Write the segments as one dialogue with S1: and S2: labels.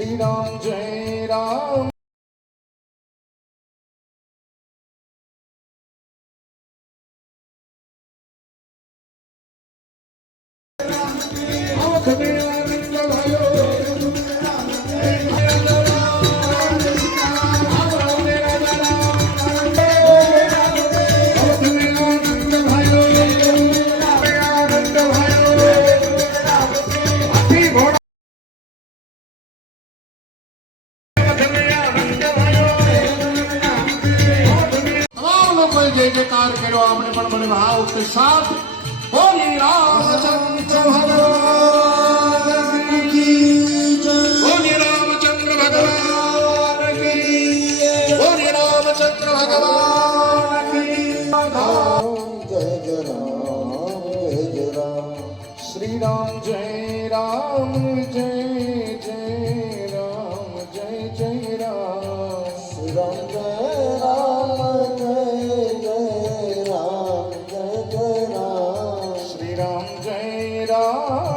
S1: શ્રી રામ જય જય જયકાર કર્યો આપણે પણ મને ભાવ કે સાથ. બોલી રામચંદ્ર ભગવાન.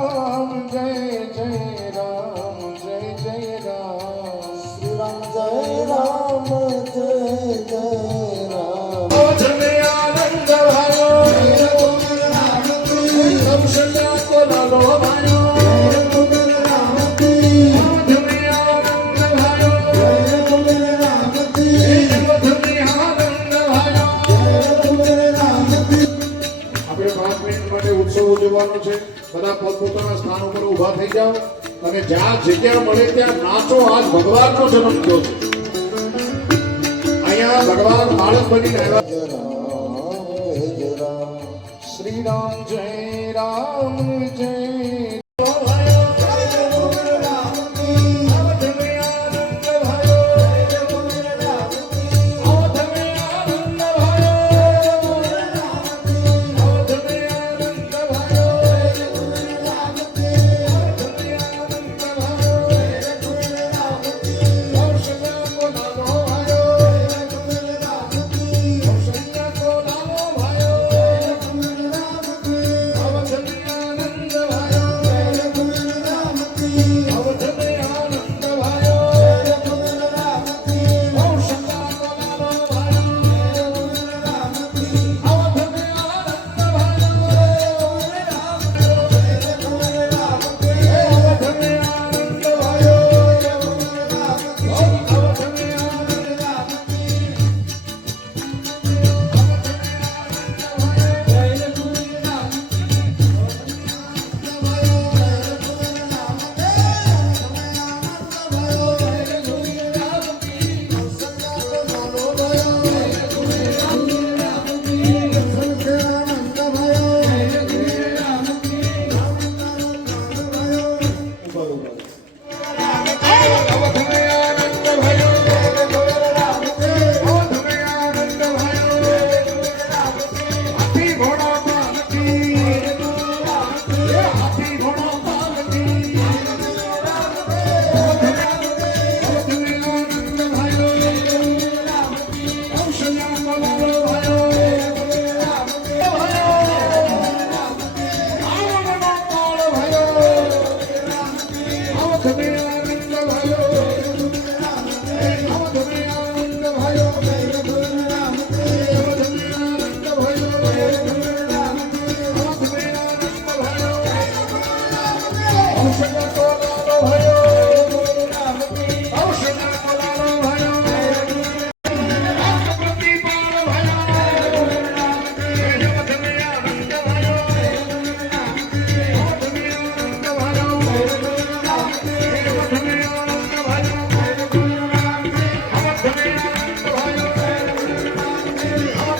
S1: રામ જય જય રામ જય જય રામ શ્રી રામ જય રામ જય જય રામ જને આનંદ ભાયો કૌશલ્યા કો લાલો ઉજવવાનો છે. બધા પોતપોતાના સ્થાન ઉપર ઊભા થઈ જાઓ અને જ્યાં જગ્યા મળે ત્યાં નાચો. આજ ભગવાનનો જન્મ થયો છે. અહીંયા ભગવાન માણસ બની આવ્યા શ્રી રામ, જય રામ, જય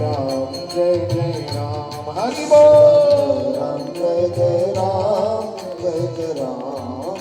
S1: રામ જય જય રામ હરિ બોલ
S2: રામ જય જય રામ જય જય રામ.